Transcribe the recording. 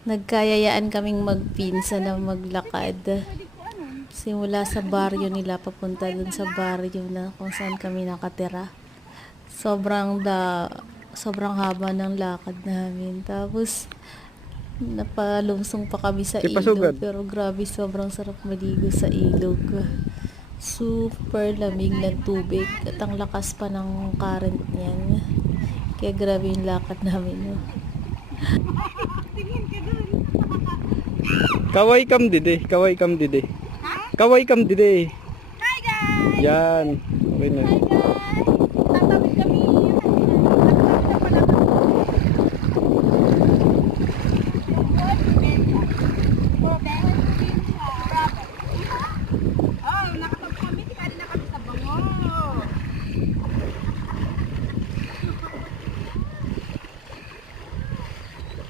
Nagkayayaan kaming magpinsan na maglakad. Simula sa baryo nila papunta dun sa baryo na kung saan kami nakatira. Sobrang haba ng lakad namin. Tapos napalumsong pa kami sa ilog. Ipasugad. Pero grabe, sobrang sarap maligo sa ilog. Super lamig ng tubig at ang lakas pa ng current niyan. Kaya grabe yung lakad namin. No? Kaway kam dide. Kaway kam dide. Kaway kam dide. Hi guys! Yan. Okay na. Hi guys!